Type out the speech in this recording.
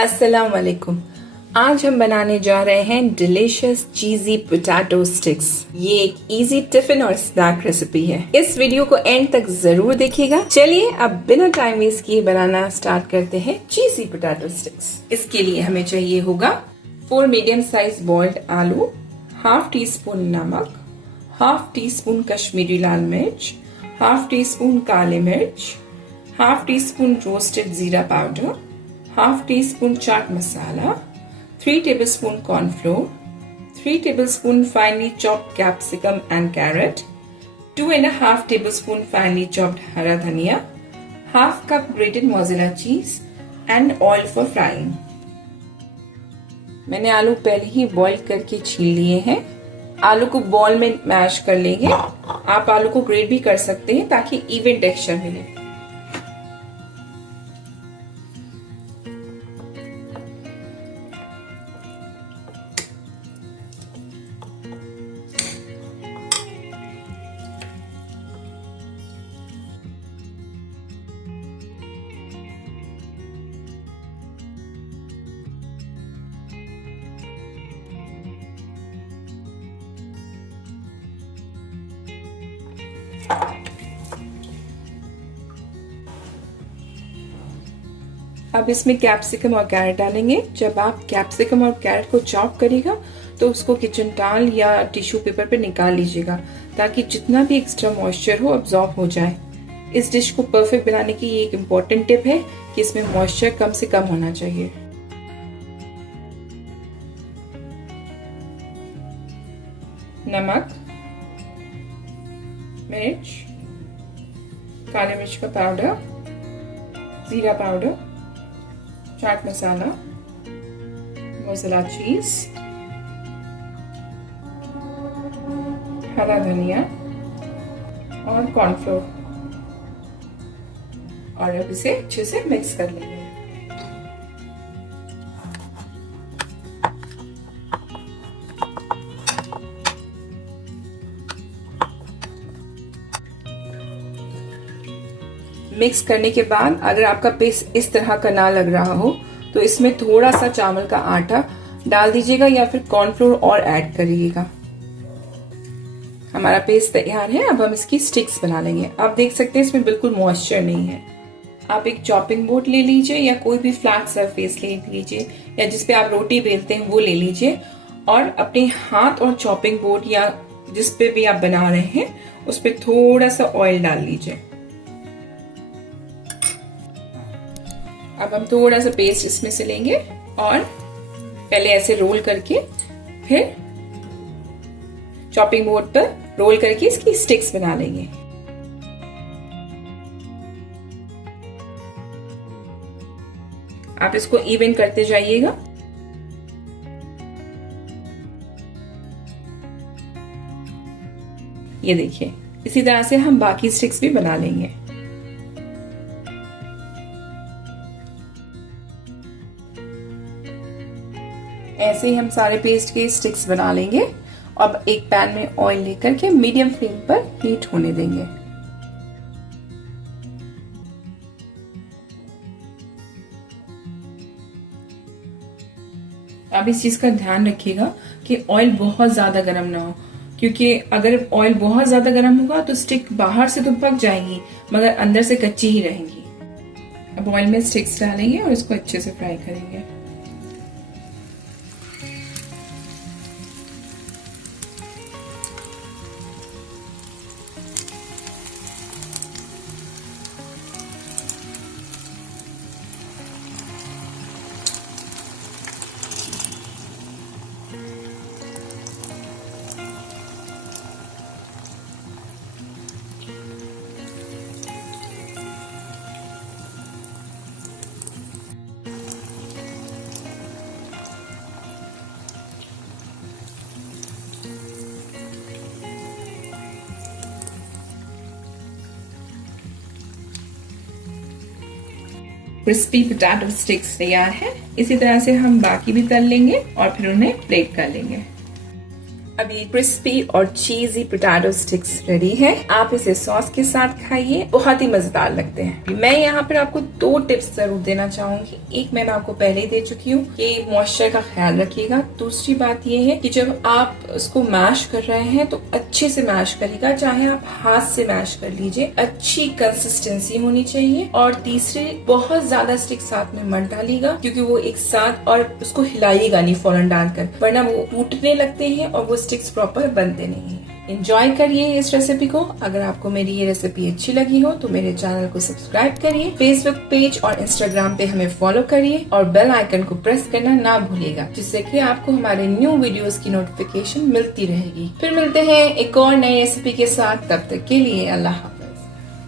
अस्सलाम वालेकुम। आज हम बनाने जा रहे हैं डिलीशियस चीजी पोटैटो स्टिक्स। ये एक इजी टिफिन और स्नैक रेसिपी है। इस वीडियो को एंड तक जरूर देखिएगा। चलिए अब बिना टाइम वेस्ट किए बनाना स्टार्ट करते हैं चीजी पोटैटो स्टिक्स। इसके लिए हमें चाहिए होगा 4 मीडियम साइज बॉइल्ड आलू, हाफ टी स्पून नमक, हाफ टी स्पून कश्मीरी लाल मिर्च, हाफ टी स्पून काली मिर्च, हाफ टी स्पून रोस्टेड जीरा powder, half tea spoon chaat masala, 3 tablespoon corn flour, 3 tablespoon finely chopped capsicum and carrot, 2.5 tablespoon finely chopped hara dhania, half cup grated mozzarella cheese and oil for frying. मैंने आलू पहले ही boil करके छील लिए हैं। आलू को बॉल में मैश कर लेंगे। आप आलू को ग्रेट भी कर सकते हैं ताकि इवन टेक्सचर मिले। अब इसमें कैप्सिकम और कैरेट डालेंगे। जब आप कैप्सिकम और कैरेट को चॉप करिएगा तो उसको किचन टॉवल या टिश्यू पेपर पे निकाल लीजिएगा ताकि जितना भी एक्स्ट्रा मॉइस्चर हो अब्सॉर्ब हो जाए। इस डिश को परफेक्ट बनाने की ये एक इम्पोर्टेंट टिप है कि इसमें मॉइस्चर कम से कम होना चाहिए। नमक, मिर्च, काली मिर्च का पाउडर, जीरा पाउडर, चाट मसाला, मोज़रेला चीज, हरा धनिया और कॉर्नफ्लोर, और अब इसे अच्छे से मिक्स कर लेंगे। मिक्स करने के बाद अगर आपका पेस्ट इस तरह का ना लग रहा हो तो इसमें थोड़ा सा चावल का आटा डाल दीजिएगा या फिर कॉर्नफ्लोर और ऐड करिएगा। हमारा पेस्ट तैयार है। अब हम इसकी स्टिक्स बना लेंगे। आप देख सकते हैं इसमें बिल्कुल मॉइस्चर नहीं है। आप एक चॉपिंग बोर्ड ले लीजिए या कोई भी फ्लैट सरफेस ले लीजिए या जिसपे आप रोटी बेलते हैं वो ले लीजिए और अपने हाथ और चॉपिंग बोर्ड या जिसपे भी आप बना रहे हैं उस पर थोड़ा सा ऑयल डाल लीजिए। अब हम थोड़ा सा पेस्ट इसमें से लेंगे और पहले ऐसे रोल करके फिर चॉपिंग बोर्ड पर रोल करके इसकी स्टिक्स बना लेंगे। आप इसको इवन करते जाइएगा। ये देखिए, इसी तरह से हम बाकी स्टिक्स भी बना लेंगे। ऐसे ही हम सारे पेस्ट के स्टिक्स बना लेंगे। अब एक पैन में ऑयल लेकर के मीडियम फ्लेम पर हीट होने देंगे। अब इस चीज का ध्यान रखिएगा कि ऑयल बहुत ज्यादा गर्म ना हो, क्योंकि अगर ऑयल बहुत ज्यादा गर्म होगा तो स्टिक बाहर से तो पक जाएंगी मगर अंदर से कच्ची ही रहेंगी। अब ऑयल में स्टिक्स डालेंगे और इसको अच्छे से फ्राई करेंगे। क्रिस्पी पोटैटो स्टिक्स तैयार है। इसी तरह से हम बाकी भी तल लेंगे और फिर उन्हें प्लेट कर लेंगे। अब ये क्रिस्पी और चीजी पोटैटो स्टिक्स रेडी है। आप इसे सॉस के साथ खाइए, बहुत ही मजेदार लगते हैं। मैं यहाँ पर आपको 2 टिप्स जरूर देना चाहूंगी। एक मैंने आपको पहले ही दे चुकी हूँ कि मॉइस्चर का ख्याल रखिएगा। दूसरी बात ये है कि जब आप उसको मैश कर रहे हैं तो अच्छे से मैश करिएगा, चाहे आप हाथ से मैश कर लीजिए, अच्छी कंसिस्टेंसी होनी चाहिए। और तीसरी, बहुत ज्यादा स्टिक साथ में मत डालिएगा क्योंकि वो एक साथ, और उसको हिलाइएगा नहीं फौरन डालकर, वरना वो टूटने लगते हैं और वो स्टिक्स प्रॉपर बनते नहीं है। एंजॉय करिए इस रेसिपी को। अगर आपको मेरी ये रेसिपी अच्छी लगी हो तो मेरे चैनल को सब्सक्राइब करिए, फेसबुक पेज और इंस्टाग्राम पे हमें फॉलो करिए और बेल आइकन को प्रेस करना ना भूलिएगा, जिससे कि आपको हमारे न्यू वीडियोस की नोटिफिकेशन मिलती रहेगी। फिर मिलते हैं एक और नई रेसिपी के साथ, तब तक के लिए अल्लाह।